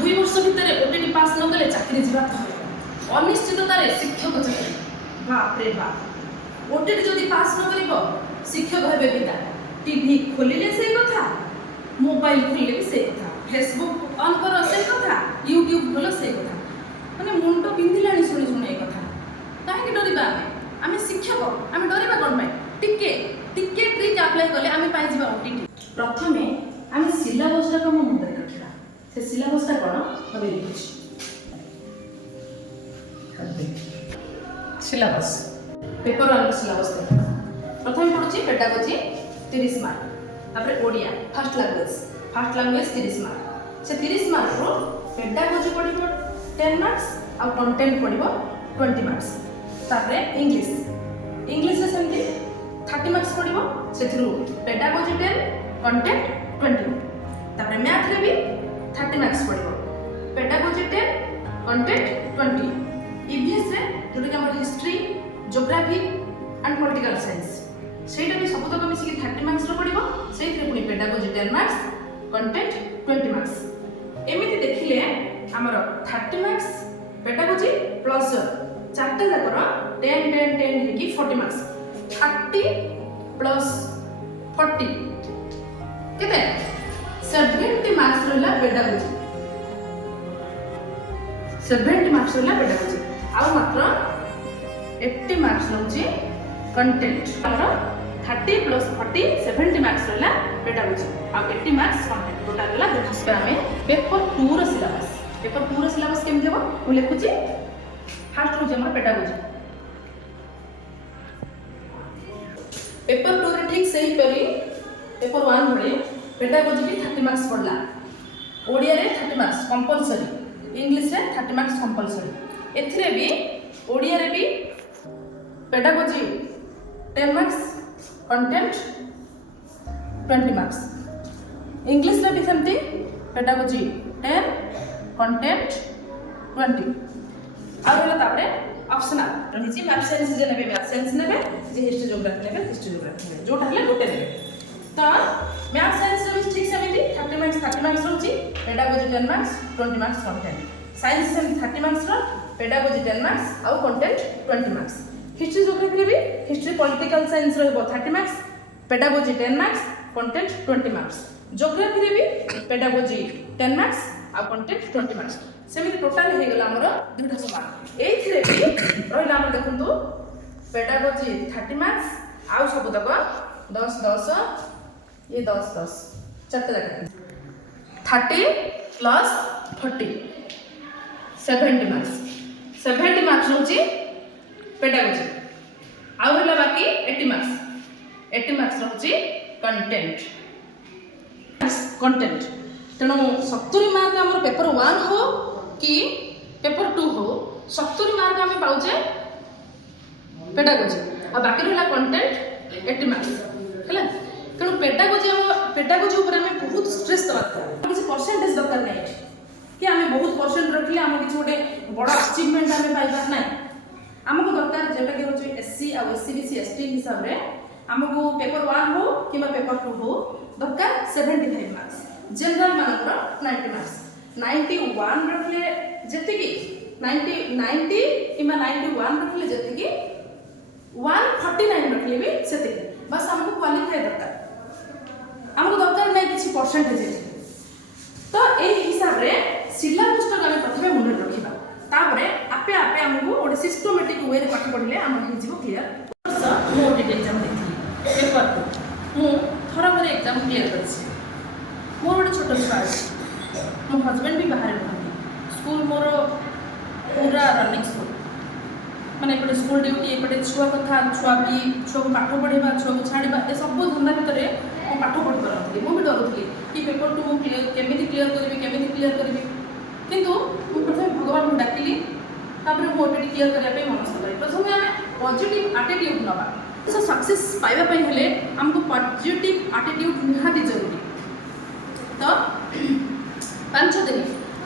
2 वर्ष भितर ओटीटी पास न कले चाकरी जीवा भय अनिश्चिततार शिक्षक चाकरी बाप रे बाप ओटीटी जदि पास न करिवो शिक्षक हेबे पिता टीवी खोलिले से कथा मोबाइल खोलिले भी से कथा फेसबुक ऑन करो से कथा यूट्यूब खोलो से कथा माने मुंड बिंदिलाणी शुणी शुणी कथा काहे डरिबा आमे शिक्षक आमे डरिबा कोन पाए टिके टिके ट्रिक अप्लाई कले आमे पाइ जिबा ओटीटी प्रथमे आमे सिलेबस रा कम मुंड रखिबा से सिलेबस रा कोन हबे लिखुछि सिलेबस पेपर वाला सिलेबस देखा प्रथम पढ़ुछि पेडागोजी 30 मार्क तापर ओडिया फर्स्ट लैंग्वेज 30 मार्क से 30 मार्क रो पेडागोजी पढ़िबो 10 मार्क्स आ कंटेंट पढ़िबो 20 मार्क्स तापर इंग्लिश से सेमती 30 मार्क्स पढ़िबो सेथरु पेडागोजी 10 कंटेंट 20 तापर मैथ रे भी 30 मार्क्स पढ़िबो पेडागोजी 10 कंटेंट 20 ईवीएस रे जोटा कि हमर history geography and political science सेटा भी सब तक मिसिक 30 मार्क्स रो पड़िबो सेथि पुनी पेडागोजी 10 मार्क्स कंटेंट 20 मार्क्स एमिति देखिले हमर 30 मार्क्स पेडागोजी प्लस चारटा जाकर 10 10 10 हेकी 40 मार्क्स 30 प्लस 40 केते 70 मार्क्स रहला पेडागोजी 70 मार्क्स रहला पेडागोजी आ मात्र 80 मार्क्स रहउची कंटेंट हमर 30 प्लस 40 70 मार्क्स रहला पेडागोजी आ 80 मार्क्स कंटेंट टोटल रहला देखिस हमें पेपर 2 रो सिलेबस केम देबो मु लिखुची फर्स्ट हो हमर पेडागोजी पेपर 2 रे ठीक सही परी पेपर 1 भले पेडागोजी भी 30 मार्क्स पड़ला ओडिया रे 30 मार्क्स कंपलसरी इंग्लिश रे 30 मार्क्स कंपलसरी एथिरे भी ओडिया रे भी pedagogy 10 marks content 20 marks English रे भी सेमती पेडागोजी 10 कंटेंट 20 आ रहला तापरे ऑप्शनल रहिछि मैथ साइंस जे नेबे मैथ साइंस नेबे जे हिस्ट्री ज्योग्राफी नेबे जोटा हले गोटे नेबे तो मैथ साइंस रे भी ठीक सेमती 30 मार्क्स रहउछि pedagogy 10 marks 20 marks content science से 30 मार्क्स रो पेडागोजी 10 मार्क्स आउ कंटेंट 20 मार्क्स हिस्ट्री ज्योग्राफी रे भी हिस्ट्री पॉलिटिकल साइंस रहबो 30 marks pedagogy 10 marks content 20 marks geography रे भी पेडागोजी 10 मार्क्स आउ कंटेंट 20 मार्क्स सेमिति टोटल हे गेला हमर दुटा समान एथिरे भी रहला हमर देखंतु पेडागोजी 30 मार्क्स आउ सब तक 10 10 ये 10 10 चारटा जगह 30 प्लस 40 70 मार्क्स होची पेडागोजी आउ होला बाकी 80 मार्क्स होची कंटेंट तेणु 70 मार्क हमर पेपर 1 हो कि पेपर 2 हो 70 मार्क हम पाउचे पेडागोजी आ बाकी रहला कंटेंट 80 मार्क्स हैला तेणु पेडागोजी ऊपर हम बहुत स्ट्रेस दवा किसी परसेंटेज दरकार नै कि आम बहुत परसेंट रखिले आम किसी गोटे बड़ अचिवमेंट आम पाइबार ना आमको दरकार जोटा कि हूँ एससी आ एससी बीसी एसटी हिसाब से आमको पेपर 1 हो कि पेपर 2 हो दरकार 75 मार्क्स जनरल मानकर 90 मार्क्स 91 रखले जेतिकी 90 कि 91 रखले जेतिकी 149 रखले भी सेतिकी बस हमको क्वालिफाई दरकार हमको दरकार नहीं किसी परसेंटेज तो ए हिसाब रे सिलेबस तो हम प्रथमे मुंड रखिबा तापरे आपे आपे हमको ओडे सिस्टमैटिक वे रे पाठ पढिले हम हे जीवो क्लियर मो ओडे एग्जाम देखि पेपर मु थोड़ा करे एग्जाम क्लियर करछि मोर ओडे छोट छुआ मो हस्बैंड भी बाहर रहନ୍ତି स्कूल मोर पूरा रनिंग स्कूल माने एपटे स्कूल ड्यूटी एपटे छुआ कथा छुआ भी छुआ को पाठ पढेबा छुआ को छाड़ीबा ए सब धंदा भितरे मो पाठ पढि परथि मो भी डरुथि कि पेपर 2 मु केमिति क्लियर करबी किंतु मु प्रथमे भगवान को डाकिली तापर मो ओटीटी क्लियर करिया पे मनस करी प्रथमे हमें पॉजिटिव एटीट्यूड नबा सो सक्सेस पाइबा पई हेले हमको पॉजिटिव एटीट्यूड निहाती जरूरी तो 5 दिन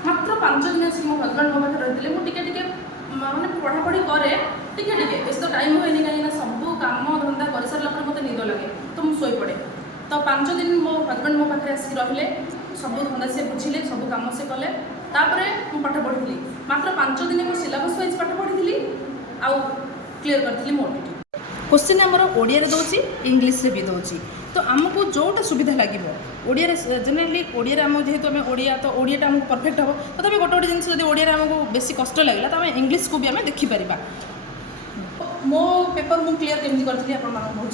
मात्र 5 दिन से मो हस्बैंड मो पाखे रहथिले मु टिके माने पढ़ा पढ़ी करे टिके बेस तो टाइम होइनी काई सब काम धंदा कर सारा पर मते निद लगे तो मु सोई पड़े तो 5 दिन मो हस्बैंड मो पाखे आसी रहिले सब धंदा से बुझिले सब काम से कले तापरे मु पाठ पढ़ी मात्र 5 दिन मु सिलेबस वाइज पाठ पढ़ी आउ क्लीयर करथिली मो ओटीटी क्वेश्चन आमर ओडिया रे दउची इंग्लिश रे भी दउची तो आमको जोटा सुविधा लगे ओडिया जेनेरली ओडिया आम जेहेतु आम ओडिया तो ओडियाटा आमको परफेक्ट हम तथापि गोटे गोटे जिन ओडिया आमको बेसी कष्ट लगे तो आम इंग्लिश को भी आम देखिपर मो पेपर मु क्लीयर केमती करी आपको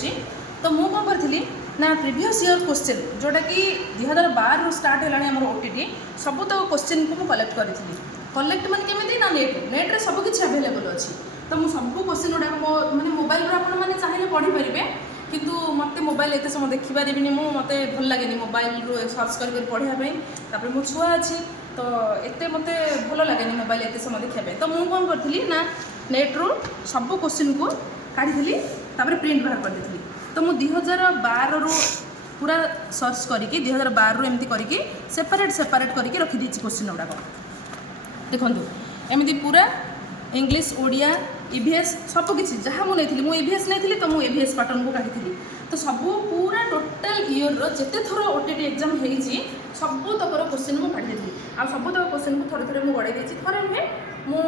तो मुझे कौन करी ना प्रिवियस ईयर क्वेश्चन जोटा कि 2012 स्टार्ट है ओटीटी सब तो क्वेश्चन को कलेक्ट करी कलेक्ट मान केमी ना नेट्रे सब किसी अवेलेबल अच्छी तो मुझे सब क्वेश्चन गुड़ा मो मैंने मोबाइल आपने चाहिए पढ़ी पारे किंतु मत मोबाइल एत समय देखिपारि मत भल लगे मोबाइल सर्च कर पढ़ाई मो छुआ अच्छी तो एत मत भल लगे मोबाइल एत समय देखापी तो मुझे कौन करी ना नेट्रु सब क्वेश्चन को काढ़ी प्रिंट बाहर कर दी तो मुझे 2012 रु पूरा सर्च करके 2012 रु एमती करके सेपरेट करके रखी क्वेश्चन गुड़ाक देखो एमती पूरा इंग्लिश ओडिया ईवीएस सब किसी जहाँ मुझे नहीं ईवीएस नहीं तो मुझे ईवीएस पैटर्न को काढ़ी तो सब पूरा टोटाल ईयर जिते थर ओटीटी एग्जाम होती सब तक क्वेश्चन मुझे काढ़ी आ सब तक क्वेश्चन को थरे थरे मुझे गड़े थे नुहे मु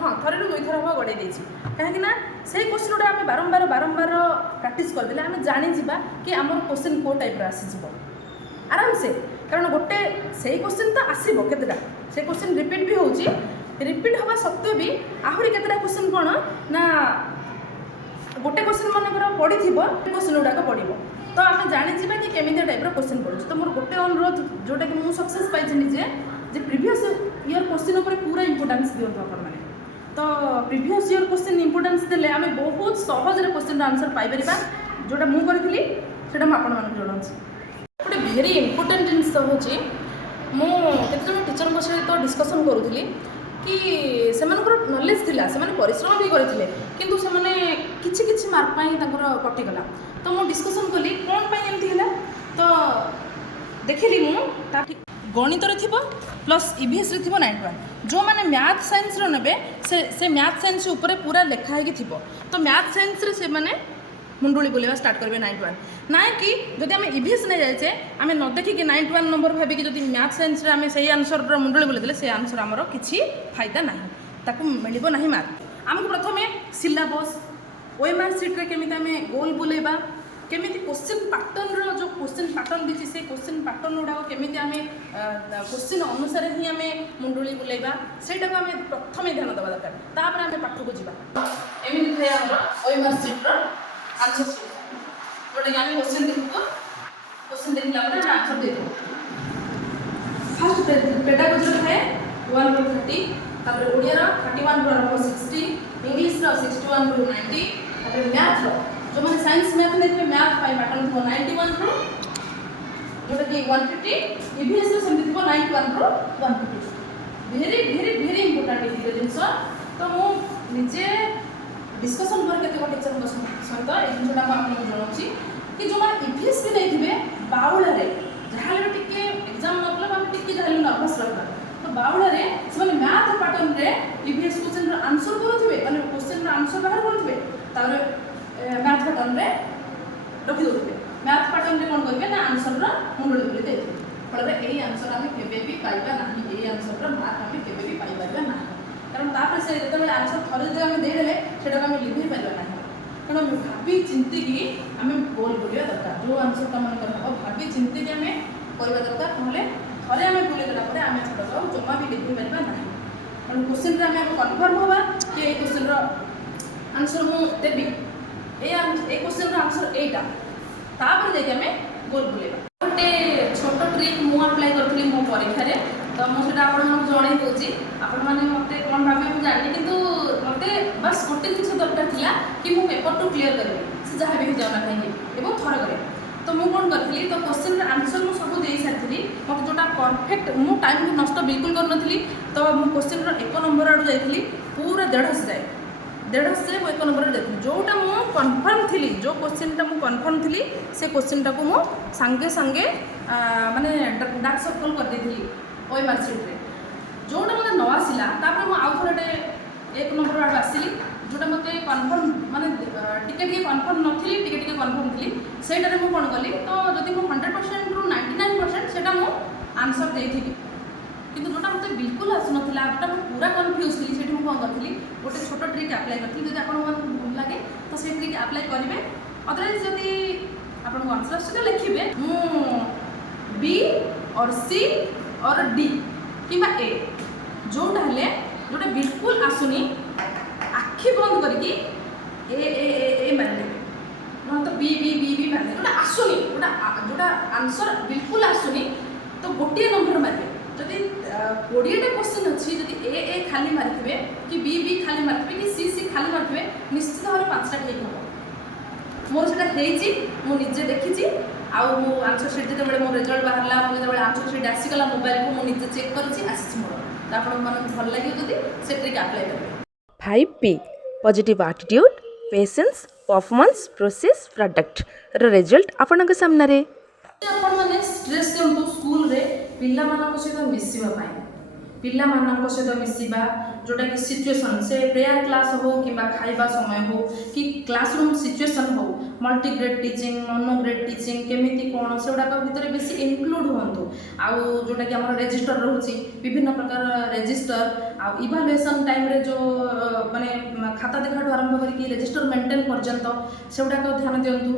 हाँ थे रु 2 थर हम गड़े कहीं से क्वेश्चन गुड़ा आम बारंबार बारंबार प्राक्ट करदे आम जाणीजा कि आम क्वेश्चन कौ टाइप आसीज आराम से कारण गोटे से क्वेश्चन तो आसो केतेटा से क्वेश्चन रिपीट भी होची रिपीट हवा सत्वे भी आहरी केतेटा क्वेश्चन कौन ना गोटे क्वेश्चन मन पड़ी क्वेश्चन गुड़ाक पड़ो तो आम जाणीजा कि केमी टाइप क्वेश्चन पड़े तो मोर गोटे अनुरोध जोटा कि मुझे सक्सेस पाई निजे प्रिवियस ईयर क्वेश्चन उपर पूरा इंपोर्टेंस दिखाते आपने तो प्रिवियस ईयर क्वेश्चन इंपोर्टेंस देले आम बहुत सहज क्वेश्चन आंसर पाइपर जोटा मुझे करी से जनाऊँ गोटे भेरी इंपोर्टेंट जिनस हूँ मुझे टीचर सहित डिस्कसन करूली कि से नॉलेज थिला से परिश्रम भी करते किंतु से किछि किछि मार्क कटिगला तो मुझे डिस्कसन कली कौन एमती है तो देखिली मुझे गणित प्लस ईवीएस 91 जो मैंने मैथ साइंस ने से मैथ साइंस ऊपर पूरा लिखाई थी तो मैथ साइंस से मैंने मुंडुली बुलेवा स्टार्ट करेंगे 91 ना कि जदि आम ईवीएस नहीं जाए आम न देखिकी 91 नंबर भाविकी जब मैथ साइंस आम से आंसर मुंडुली बुलेदेले से आंसर आमर किसी फायदा ना ताकू मिल ना मार्क आमको प्रथम सिलेबस ओएमआर सीट्रे केमी आम गोल बुलेबा केमी क्वेश्चन पैटर्न जो क्वेश्चन पैटर्न दी से क्वेश्चन पैटर्न गुड़ाक केमी आम क्वेश्चन अनुसार ही आम मुंडुली बुलेबा सेटा आम प्रथम ध्यान देवा दरकार तापर आम पाठ को जावा एमती थे आम ओएमआर सीट्र आंसर जोटा कि आम क्वेश्चन देखो क्वेश्चन देखला आंसर दे दो फर्स्ट पेडागोजी थे 1 ରୁ 30 तापर ओडिया 31 ରୁ 60 इंग्लिश 61 ରୁ 90 तापर मैथ जो मैंने साइंस मैथ नहीं मैथ पाई पैटर्न थो 91 ରୁ जोटा कि 150 ईवीएस सेमती थो 91 ରୁ 150 भेरी भेरी भेरी इंपोर्टेंट ये जिनस तो मु निजे डिस्कसन कर केते टीचर सहित ये जिनटा आपको जनाऊँगी कि जो मैंने ईवीएस भी नहीं थे बाउला जहाँ टिके एग्जाम मतलब आम टिके जहाँ नर्भस रहा तो बाउला से मैथ पैटर्न रे ईवीएस क्वेश्चन आंसर करुवे माने क्वेश्चन आंसर बाहर करुवे मैथ पैटर्न रे रखी दौते मैथ पैटर्न रे कौन करेंगे ना आंसर मुंडुली बुले दे फल यही आंसर आम के पाइबा ना यही आंसर मार्क आम के पाइपर ना कारण तापर से जो आंसर थोड़े जो आम देदेले से आम लिभे पार ना कारण भाभी चिंतिकी आम गोल बुलिया दरकार जो आंसर तुम हम भाभी चिंतिकी आम करवा दरकार ना थे आम बुलेदेला आम छोटा जमा भी लिखी पार ना कारण क्वेश्चन आम कनफर्म हवा कि ये क्वेश्चन आंसर मुझे देवी ये क्वेश्चन आंसर एटा तापर जाके आम गोल बुलेबा गोटे छोट ट्रिक मुझे अप्लाई करी मो परीक्षा तो मुझे जन दूसरी आपण मैंने मत कौन भावे मुझे जानी कि मत बस गोटे जिन दरकार था कि मु पेपर टू क्लीयर करी से जहाँ भी जाऊना कहीं थर करे तो मुझे कौन करी तो क्वेश्चन आंसर मुझे सब दे सारी मत जोटा परफेक्ट मु टाइम नष्ट बिल्कुल कर तो मु क्वेश्चन 1 नंबर आड़ जाइली पूरा 150 जाए 150 जाए 1 नंबर जाइली जोटा मु कन्फर्म थी जो क्वेश्चनटा मु कन्फर्म थी से क्वेश्चनटा को मु सांगे सांगे माने डार्क सर्कल कर देली ओएमआर सीट्रे जोटा मत न आसला मुझे आउ थे 1 नंबर आड़ आसली जोटा मत कन्फर्म माने टिके कन्फर्म नथी टिके कन्फर्म थी सेटारे मु कौन कली तो जदि मु 100% रु 99% सेटा मु आंसर देथि କିନ୍ତୁ ଯେଉଁଟା ମୋତେ ବିଲକୁଲ ଆସୁନଥିଲା, ଯେଉଁଟା ମୁଁ ପୁରା କନଫ୍ୟୁଜ୍ ଥିଲି, ସେଠି ମୁଁ କ'ଣ କରିଥିଲି ଗୋଟେ ଛୋଟ ଟ୍ରିକ୍ ଆପ୍ଲାଏ କରିଥିଲି। ଯଦି ଆପଣମାନଙ୍କୁ ଭଲ ଲାଗେ ତ ସେଇ ଟ୍ରିକ୍ ଆପ୍ଲାଏ କରିବେ। ଅଦରୱାଇଜ୍ ଯଦି ଆପଣଙ୍କୁ ଆନ୍ସର୍ ଆସୁଛି ତ ଲେଖିବେ ମୁଁ B और C और D किंवा A जोटा हेले जोटा बिल्कुल आसुनी आखि बंद करके ए मारदेवे ना तो बी मारदेवे जोटा आसुनी जोटा आंसर बिल्कुल आसुनी तो गोटे नंबर मारे। जदि 20टा क्वेश्चन अच्छी जदि ए खाली मारिथिबे कि बी खाली मारिथिबे कि सी खाली मारिथिबे निश्चित भाव 5टा ठीक हो। मोर सेटा हेची मु निजे देखिची आउ मु आंसर शीट जेते मो रिजल्ट बाहरला मु जेते आंसर शीट आसीगला मोबाइल को मु निजे चेक करछि आसी मोर तो आपण मन भल लागि जदि से ट्रिक अप्लाई करबे। 5P positive attitude patience performance process product रो रिजल्ट आपनक सामने रे आपण माने स्ट्रेस दियंतु स्कूल रे पिल्ला मानक सहित मिसिबा पाई पिल्ला मानक सहित मिसिबा जोटा कि सिचुएशन से प्रेयर क्लास हो कि खाइबा समय हो कि क्लासरूम सिचुएशन हो मल्टीग्रेड टीचिंग मोनोग्रेड टीचिंग केमिति कोन से गुडा भितर बेसी इनक्लूड होंतु आउ जोटा कि हमर रजिस्टर रहउची विभिन्न प्रकार रजिस्टर आ इवैल्यूएशन टाइम रे जो माने खाता देखाठू आरंभ करके रजिस्टर मेंटेन पर्यंत से गुडा को ध्यान दियंतु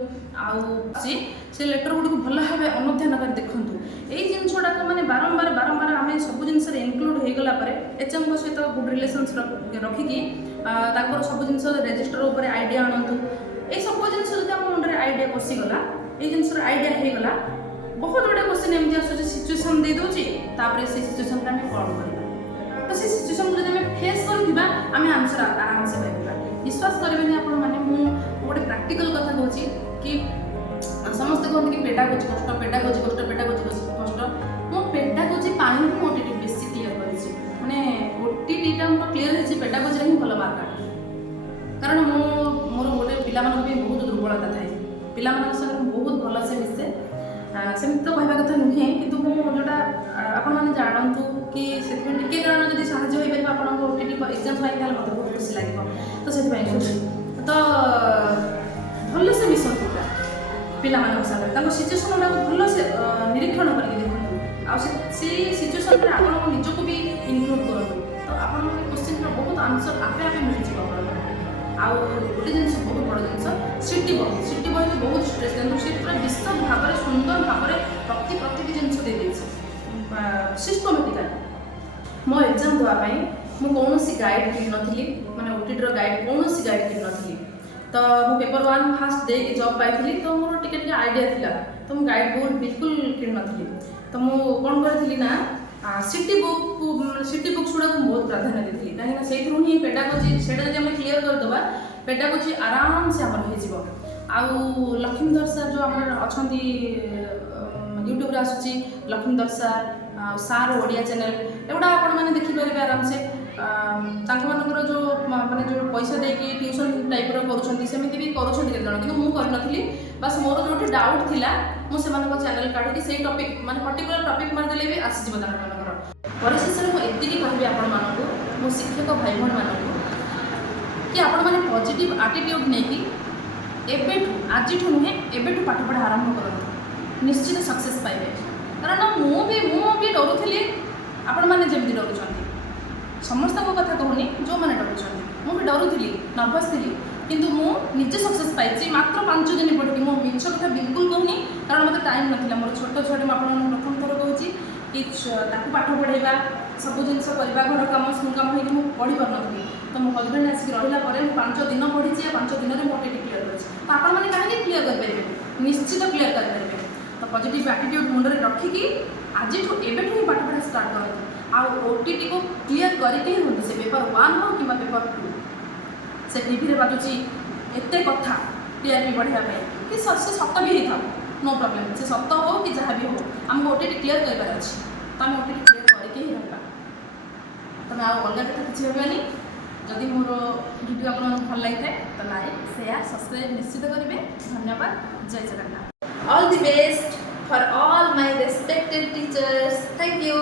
आउ से लेटर गुडी को भल भाबे अनुध्यान कर देखंतु एई जिंस गुडा को माने बारंबार आमे सब जिंस रे इनक्लूड हे गला परे एचएम को सहित गुड रिलेशंस रखिकी ताकर सब जिंस रजिस्टर ऊपर आइडिया आनंतु ए सब जिंस जदि हम मुंड रे आइडिया बसी गला ए जिंस रे आइडिया हे गला बहुत गुडा क्वेश्चन एमती आसुची सिचुएशन दे दोची तापर से सिचुएशन रे हमें कॉल करबा तो से सिचुएशन को जदि हमें फेस करथिबा हमें आंसर आराम से पाइबा। विश्वास करबेनी आपण माने मु गोटे प्रैक्टिकल कथा कहूची कि समस्त कहते कि पेडागोजी कष्ट मो पेडागोजी पाई मु ओटीटी बेसी क्लियर करिछि माने ओटीटी टा मो क्लियर हेछि पेडागोजी रे ही भल मार्क कारण मो मोर गोटे पिला मन भी बहुत दुर्बलता थाए पिला मन संग बहुत भल से मिसे सेमि तो कहबा कथा नुहे किंतु मो जोटा आपण माने जानंतु कि सेति टिके कारण जदि साहाय्य होई परिबा आपण को ओटीटी पर एग्जाम फाइ ताले मते बहुत खुशी लागिबो तो सेति पई खुशी तो भल से मिसंतु पिला मन संग सिचुएशन गुड़ा भल से निरीक्षण करके देखो आ सिचुएशन में आप निजक भी इनक्लूड करूँ तो आप क्वेश्चन बहुत आंसर आपे आपे मिल जाए। आउ गोटे जिन बहुत बड़ जिन सिटी बही बहुत स्ट्रेस दिखाँ सी पूरा विश्व भाव में सुंदर भाव में प्रति जिन सिस्टमेटिकाल मो एग्जाम देवाई मुझे गाइड कि नी मैंने ओटीटी गाइड कौन गाइड कि नी तो मु पेपर 1 फास्ट दे जॉब पाई तो मोर टिके आइडिया थिला तो मु गाइड बुक बिल्कुल किन नथली तो मु कोन करथिली ना सिटी बुक गुड़ा को बहुत प्राधान्य देथिली कहीं से ही पेडागोजी सेटा जब हम क्लियर कर दबा पेडागोजी आराम से हमर हो जिवो आउ लक्ष्मीधर सर जो हमर अछंती यूट्यूब रे आसुची लक्ष्मीधर सर सार ओडिया चैनल एगुड़ा आपण माने देखि परिबे आराम से जो माने जो पैसा देकी ट्यूशन टाइप करुँच सेमती भी करुँच केत जन कि मुझे बस मोर जो डाउट थिला मु से चैनल काढ़ी से टॉपिक माने पर्टिकुलर टॉपिक मारदेले भी आसीज परिशेष में मुझे कहबी आपण मानक मो शिक्षक भाई भण मानक कि आपण माने पॉजिटिव एटीट्यूड नहीं एबेठू आज नुहे एबेठू पाठ पढ़ा आरंभ करूँ निश्चित सक्सेस पाइबे कारण मुझे डरुली आपण मैंने जमी डरुंट समस्त कथा कहूनी जो मैंने डरुंट मुझे डरुली नर्भस थी किंतु मुझे सक्सेस पाई मात्र 5 दिन पढ़ी मो मिछ कथा बिल्कुल कहूनी कारण मतलब टाइम नाला मोर छोट छुआ मुझे प्रथम थर कहूँ कि पाठ पढ़ेगा सब जिन करवा घर कम स्कूल कम हो पढ़ी पार नी तो मो हजबैंड आसिक रहा 5 दिन पढ़ी 5 दिन में ओटीटी क्लियर कर तो आप कहीं क्लियर करेंगे निश्चित क्लियर करेंगे तो पॉजिटिव एटीट्यूड मुंड में रखिकी आज एवं ही पाठ पढ़ा स्टार्ट करें आउ ओटीटी को क्लियर करके ही हूँ से पेपर 1 हो कि पेपर 2 से टीवी रे बाजुची एते कथा टीआरपी बढ़ाई कि से सत भी होता नो प्रॉब्लम से सत हो कि जहाँ भी हो आमको ओटीटी क्लियर कर तो आम ओटीटी क्लियर करके ही रहा तुम अलग कथा किसी भावानी जदि मोर वीडियो आपको भल लगी है तो लाइक शेयर सब्सक्राइब निश्चित करेंगे। धन्यवाद। जय Jagannath. All the best for all my respected teachers. Thank you.